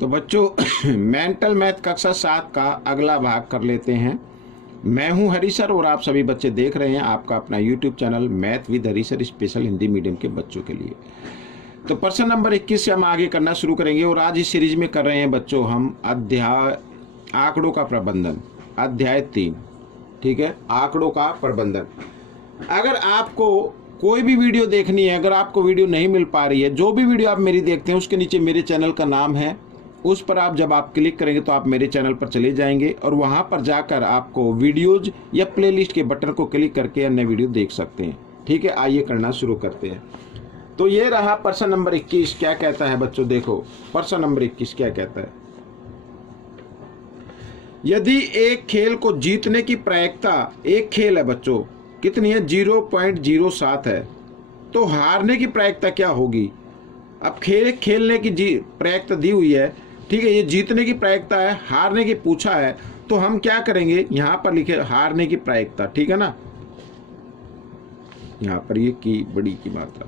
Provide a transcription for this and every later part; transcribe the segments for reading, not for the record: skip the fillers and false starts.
तो बच्चों mental math कक्षा 7 का अगला भाग कर लेते हैं। मैं हूं हरी सर और आप सभी बच्चे देख रहे हैं आपका अपना YouTube channel math with Hari sir special Hindi medium के बच्चों के लिए। तो प्रश्न नंबर 21 से हम आगे करना शुरू करेंगे और आज इस सीरीज में कर रहे हैं बच्चों हम अध्याय आंकड़ों का प्रबंधन, अध्याय 3। ठीक है, आंकड़ों का प्रबंधन। अगर आपको कोई भी वीडियो देखनी है, अगर आपको वीडियो नहीं मिल पा रही है, जो भी वीडियो आप मेरी देखते हैं उसके नीचे मेरे चैनल का नाम है, उस पर आप जब आप क्लिक करेंगे तो आप मेरे चैनल पर चले जाएंगे और वहां पर जाकर आपको वीडियोज या प्लेलिस्ट के बटन को क्लिक करके अन्य वीडियो देख सकते हैं। ठीक है, आइए करना शुरू करते हैं। तो ये रहा प्रश्न नंबर 21। क्या कहता है बच्चों, देखो प्रश्न नंबर 21 क्या कहता है। यदि एक खेल को जीतने की प्रायिकता, एक खेल है बच्चों, कितनी है, 0.07 है, तो हारने की प्रायिकता क्या होगी। अब खेलने की प्रायिकता दी हुई है, ठीक है, ये जीतने की प्रायिकता है, हारने की पूछा है, तो हम क्या करेंगे, यहां पर लिखे हारने की प्रायिकता। ठीक है ना, यहां पर ये की बड़ी की मात्रा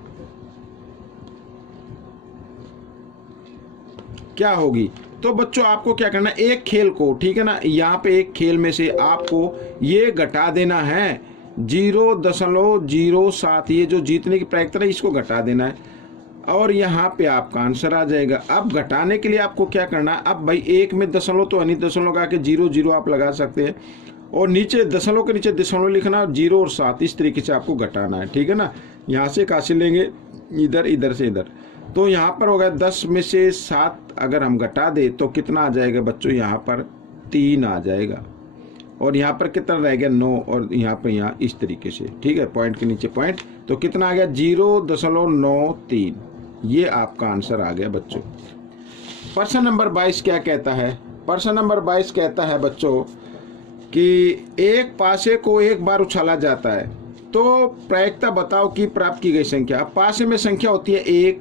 क्या होगी। तो बच्चों आपको क्या करना है, एक खेल को, ठीक है ना, यहाँ पे एक खेल में से आपको ये घटा देना है 0.07, ये जो जीतने की प्रायिकता है इसको घटा देना है और यहाँ पे आपका आंसर आ जाएगा। अब घटाने के लिए आपको क्या करना है, अब भाई एक में दशमलव तो नहीं, दशमलव का के 0 आप लगा सकते हैं और नीचे दशमलव के नीचे दशमलव लिखना, 0 और 7 इस तरीके से आपको घटाना है। ठीक है ना, यहाँ से कहाँ से लेंगे, इधर, इधर से इधर, तो यहाँ पर होगा 10 में से 7 अगर हम घटा दे तो कितना आ जाएगा बच्चों, यहाँ पर 3 आ जाएगा और यहाँ पर कितना रह गया 9 और यहाँ पर यहाँ इस तरीके से। ठीक है, पॉइंट के नीचे पॉइंट, तो कितना आ गया 0.93। ये आपका आंसर आ गया बच्चों। प्रश्न नंबर 22 क्या कहता है, प्रश्न नंबर 22 कहता है बच्चों कि एक पासे को एक बार उछाला जाता है तो प्रायिकता बताओ कि प्राप्त की गई संख्या। अब पासे में संख्या होती है 1,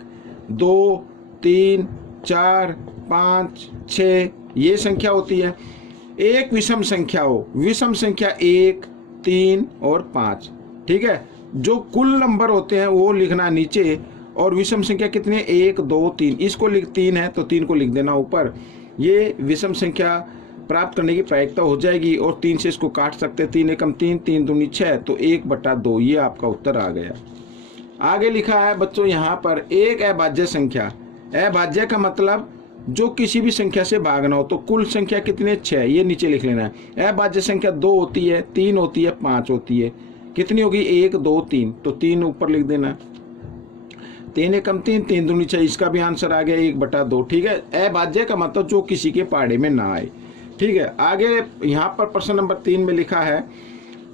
2, 3, 4, 5, 6, ये संख्या होती है। एक विषम संख्या हो, विषम संख्या 1, 3 और 5। ठीक है, जो कुल नंबर होते हैं वो लिखना नीचे और विषम संख्या कितनी है, 1, 2, 3, इसको लिख 3 है तो 3 को लिख देना ऊपर। ये विषम संख्या प्राप्त करने की प्रायिकता हो जाएगी और 3 से इसको काट सकते हैं, 3 एकम 3, 3 दूनी 6, तो 1/2, ये आपका उत्तर आ गया। आगे लिखा है बच्चों यहाँ पर एक अभाज्य संख्या। अभाज्य का मतलब जो किसी भी संख्या से भागना हो, तो कुल संख्या कितनी है, 6, ये नीचे लिख लेना है। अभाज्य संख्या 2 होती है, 3 होती है, 5 होती है, कितनी होगी 1, 2, 3, तो 3 ऊपर लिख देना, 3 एकम 3, 3 दूनी 6, इसका भी आंसर आ गया 1/2। ठीक है, अभाज्य का मतलब जो किसी के पहाड़े में ना आए। ठीक है, आगे यहाँ पर प्रश्न नंबर 3 में लिखा है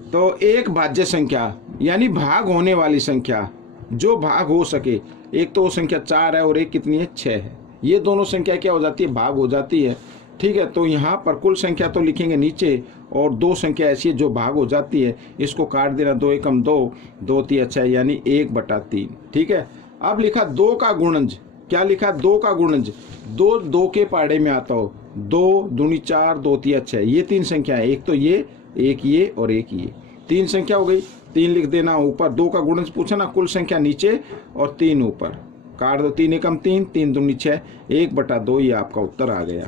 तो एक भाज्य संख्या यानी भाग होने वाली संख्या, जो भाग हो सके, एक तो संख्या 4 है और एक कितनी है, 6 है, ये दोनों संख्या क्या हो जाती है, भाग हो जाती है। ठीक है, तो यहाँ पर कुल संख्या तो लिखेंगे नीचे और 2 संख्या ऐसी है जो भाग हो जाती है, इसको काट देना, 2 एकम 2, 2 3 6, यानी 1/3। ठीक है, अब लिखा 2 का गुणज, क्या लिखा, 2 का गुणज, 2 के पहाड़े में आता हो, 2 दूनी 4, 2 3 6, ये 3 संख्या है, एक तो ये, एक ये और एक ये, 3 संख्या हो गई, 3 लिख देना ऊपर। 2 का गुणज पूछा ना, कुल संख्या नीचे और 3 ऊपर, काट दो, 3 एकम 3, 3 दूनी 6, 1/2, ये आपका उत्तर आ गया।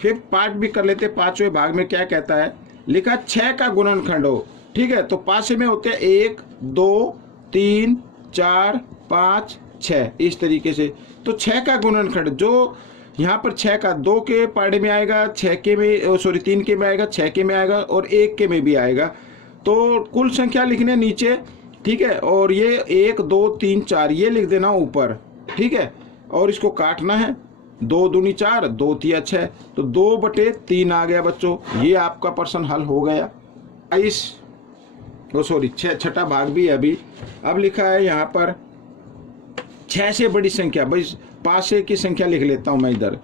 फिफ्थ पार्ट भी कर लेते, 5वें भाग में क्या कहता है, लिखा 6 का गुणनखंड हो। ठीक है, तो पासे में होते हैं 1, 2, 3, 4, 5, 6, इस तरीके से। तो 6 का गुणनखंड, जो यहाँ पर 6 का 2 के पहाड़े में आएगा, 6 के में, सॉरी 3 के में आएगा, 6 के में आएगा और 1 के में भी आएगा, तो कुल संख्या लिखने नीचे। ठीक है, और ये 1, 2, 3, 4 ये लिख देना ऊपर। ठीक है, और इसको काटना है, 2 दूनी 4, 2 3 6, तो 2/3 आ गया बच्चों। ये आपका प्रश्न हल हो गया। छठा भाग भी है अभी। अब लिखा है यहाँ पर 6 से बड़ी संख्या, भाई पासे की संख्या लिख लेता हूं मैं इधर।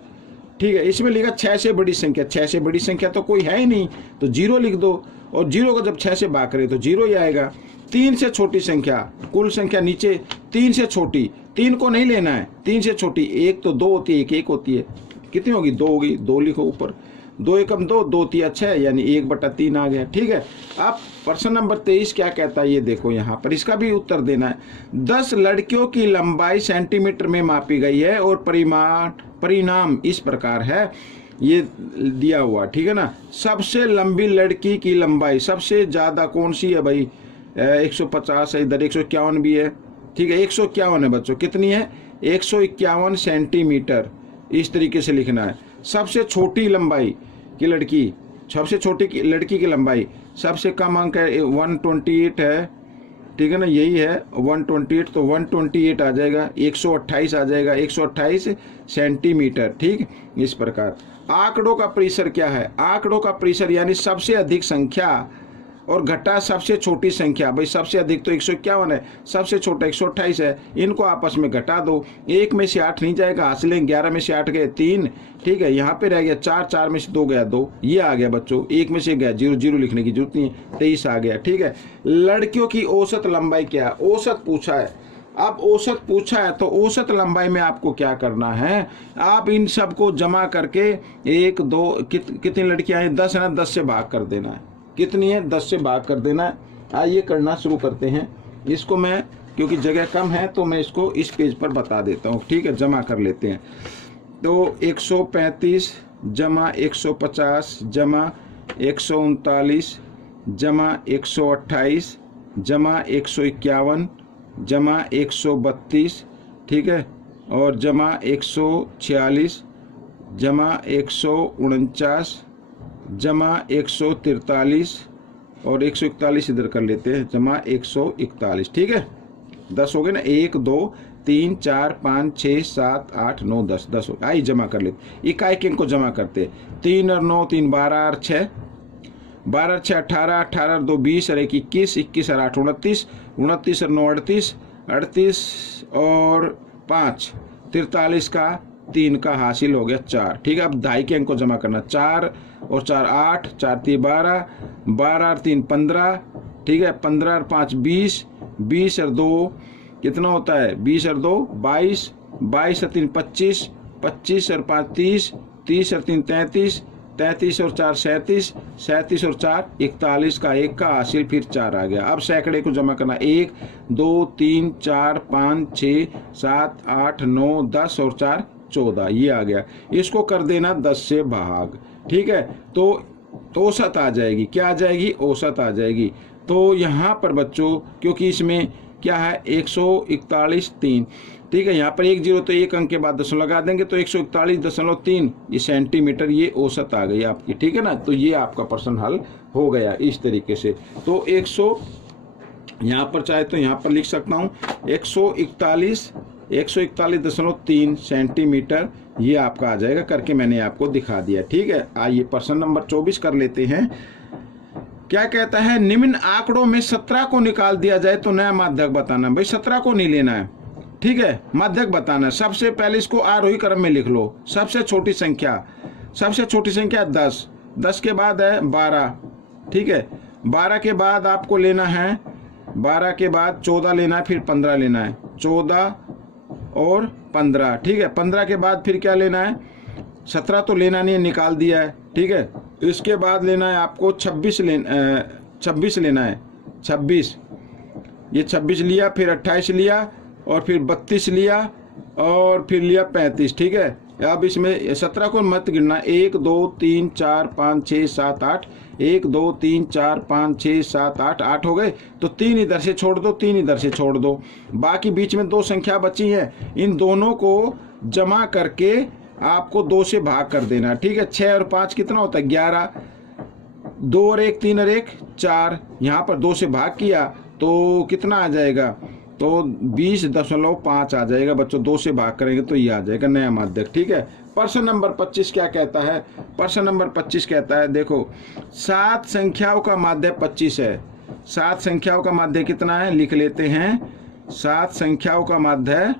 ठीक है, इसमें लिखा 6 से बड़ी संख्या, 6 से बड़ी संख्या तो कोई है ही नहीं, तो 0 लिख दो और 0 को जब 6 से भाग करे तो 0 ही आएगा। 3 से छोटी संख्या, कुल संख्या नीचे, 3 से छोटी, 3 को नहीं लेना है, 3 से छोटी, 1 तो 2 होती है, 1 1 होती है, कितनी होगी, 2 होगी, 2 लिखो ऊपर। 2 एकम 2, 2 तिया 6, यानी 1/3 आ गया। ठीक है, अब प्रश्न नंबर 23 क्या कहता है ये देखो यहाँ पर, इसका भी उत्तर देना है। 10 लड़कियों की लंबाई सेंटीमीटर में मापी गई है और परिणाम इस प्रकार है, ये दिया हुआ। ठीक है ना, सबसे लंबी लड़की की लंबाई सबसे ज्यादा कौन सी है भाई, 150 है, इधर 151 भी है। ठीक है, 151 है बच्चों, कितनी है, 151 सेंटीमीटर, इस तरीके से लिखना है। सबसे छोटी लंबाई की लड़की, सबसे छोटी लड़की की लंबाई, सबसे कम अंक है 128 है। ठीक है ना, यही है 128, तो 128 आ जाएगा, 128 आ जाएगा, 128 सेंटीमीटर। ठीक, इस प्रकार। आंकड़ों का परिसर क्या है, आंकड़ों का परिसर यानी सबसे अधिक संख्या और घटा सबसे छोटी संख्या। भाई सबसे अधिक तो 151 है, सबसे छोटा 128 है, इनको आपस में घटा दो। 1 में से 8 नहीं जाएगा, हासिल 11 में से 8 गए 3। ठीक है, यहाँ पे रह गया 4, 4 में से 2 गया 2, ये आ गया बच्चों। 1 में से गया 0, 0 लिखने की जरूरत नहीं है, 23 आ गया। ठीक है, लड़कियों की औसत लंबाई क्या है, औसत पूछा है। अब औसत पूछा है तो औसत लंबाई में आपको क्या करना है, आप इन सबको जमा करके 1 2 कितनी लड़कियां हैं, 10 है ना, 10 से भाग कर देना है। कितनी है, 10 से भाग कर देना है। आइए करना शुरू करते हैं इसको। मैं क्योंकि जगह कम है तो मैं इसको इस पेज पर बता देता हूँ। ठीक है, जमा कर लेते हैं। तो 135 जमा 150 जमा 139 जमा 128 जमा 151 जमा 132, ठीक है, और जमा 146 जमा 149 जमा 143 और 141 इधर कर लेते हैं, जमा 141। ठीक है, 10 हो गए ना, 1 2 3 4 5 6 7 8 9 10, 10 हो गए। आई जमा कर लेते, इकाई के अंक को जमा करते। 3 और 9 3, 12 और 6, 12 और 6 18, 18 और 2 20 और 1 21, 21 और 8 29, 29 और 9 38, 38 और 5 43 का 3 का हासिल हो गया 4। ठीक है, अब ढाई के अंक को जमा करना। 4 और 4 8, 4 3 12, 12 और 3 15, ठीक है, 15 और 5 20, 20 और 2 कितना होता है, 20 और 2 22, 22 और 3 25, 25 और 5 30, 30 और 3 33, 33 और 4 37, 37 और 4 41 का 1 का हासिल, फिर 4 आ गया। अब सैकड़े को जमा करना। 1 2 3 4 5 6 7 8 9 10 और 4 14, ये आ गया। इसको कर देना 10 से भाग। ठीक है, तो औसत आ जाएगी। क्या आ जाएगी, औसत आ जाएगी। तो यहाँ पर बच्चों क्योंकि इसमें क्या है 141 3, ठीक है, यहाँ पर 1 0 तो 1 अंक के बाद 10 लगा देंगे तो 141.3 ये सेंटीमीटर, ये औसत आ गई आपकी। ठीक है ना, तो ये आपका प्रश्न हल हो गया इस तरीके से। तो 100 यहाँ पर चाहे तो यहाँ पर लिख सकता हूँ 141.3 सेंटीमीटर, ये आपका आ जाएगा। करके मैंने आपको दिखा दिया। ठीक है, आइए प्रश्न नंबर 24 कर लेते हैं। क्या कहता है, निम्न आंकड़ों में 17 को निकाल दिया जाए तो नया माध्यक बताना। भाई 17 को नहीं लेना है, ठीक है, माध्यक बताना है। सबसे पहले इसको आरोही क्रम में लिख लो। सबसे छोटी संख्या 10, 10 के बाद है 12, ठीक है, 12 के बाद आपको लेना है, 12 के बाद 14 लेना है, फिर 15 लेना है, 14 और 15, ठीक है, 15 के बाद फिर क्या लेना है, 17 तो लेना नहीं है, निकाल दिया है। ठीक है, इसके बाद लेना है आपको 26 लेना है, 26, ये 26 लिया, फिर 28 लिया और फिर 32 लिया और फिर लिया 35। ठीक है, अब इसमें 17 को मत गिनना। 1 2 3 4 5 6 7 8, 1 2 3 4 5 6 7 8, 8 हो गए। तो 3 इधर से छोड़ दो, 3 इधर से छोड़ दो, बाकी बीच में 2 संख्या बची है, इन दोनों को जमा करके आपको 2 से भाग कर देना। ठीक है, 6 और 5 कितना होता है, 11, 2 और 1 3 और 1 4, यहाँ पर 2 से भाग किया तो कितना आ जाएगा, तो 20.5 आ जाएगा बच्चों। 2 से भाग करेंगे तो ये आ जाएगा नया माध्यक। ठीक है, प्रश्न नंबर 25 क्या कहता है, प्रश्न नंबर 25 कहता है, देखो 7 संख्याओं का माध्यक 25 है। 7 संख्याओं का माध्यक कितना है, लिख लेते हैं। 7 संख्याओं का माध्यक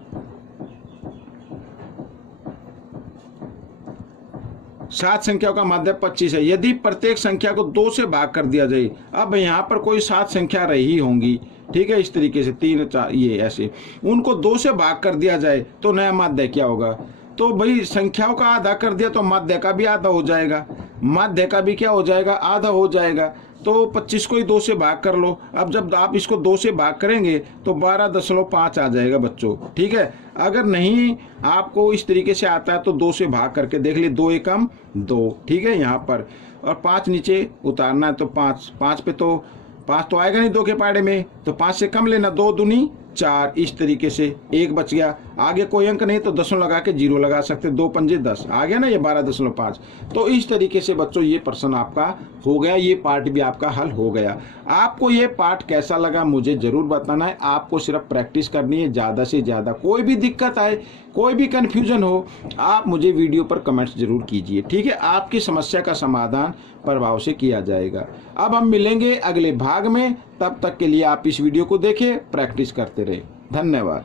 7 संख्याओं का माध्यक 25 है। यदि प्रत्येक संख्या को 2 से भाग कर दिया जाए, अब यहाँ पर कोई 7 संख्या रही होंगी, ठीक है, इस तरीके से 3 4 ये ऐसे, उनको 2 से भाग कर दिया जाए तो नया माध्यक क्या होगा। तो भाई संख्याओं का आधा कर दिया तो माध्यक का भी आधा हो जाएगा। माध्य का भी क्या हो जाएगा, आधा हो जाएगा। तो 25 को ही 2 से भाग कर लो। अब जब आप इसको 2 से भाग करेंगे तो 12.5 आ जाएगा बच्चों, ठीक है। अगर नहीं आपको इस तरीके से आता है तो 2 से भाग करके देख लिए, 2 एकम 2, ठीक है यहाँ पर, और 5 नीचे उतारना है तो 5 पे तो 5 तो आएगा नहीं 2 के पाड़े में, तो 5 से कम लेना, 2 दूनी 4, इस तरीके से 1 बच गया। आगे कोई अंक नहीं तो दशमलव लगा के 0 लगा सकते, 2 पंजे 10 आ गया ना, ये 12.5। तो इस तरीके से बच्चों ये प्रश्न आपका हो गया, ये पार्ट भी आपका हल हो गया। आपको ये पार्ट कैसा लगा मुझे जरूर बताना है। आपको सिर्फ प्रैक्टिस करनी है ज़्यादा से ज़्यादा। कोई भी दिक्कत आए, कोई भी कन्फ्यूजन हो, आप मुझे वीडियो पर कमेंट्स जरूर कीजिए, ठीक है। आपकी समस्या का समाधान प्रभाव से किया जाएगा। अब हम मिलेंगे अगले भाग में, तब तक के लिए आप इस वीडियो को देखें, प्रैक्टिस करते रहे। धन्यवाद।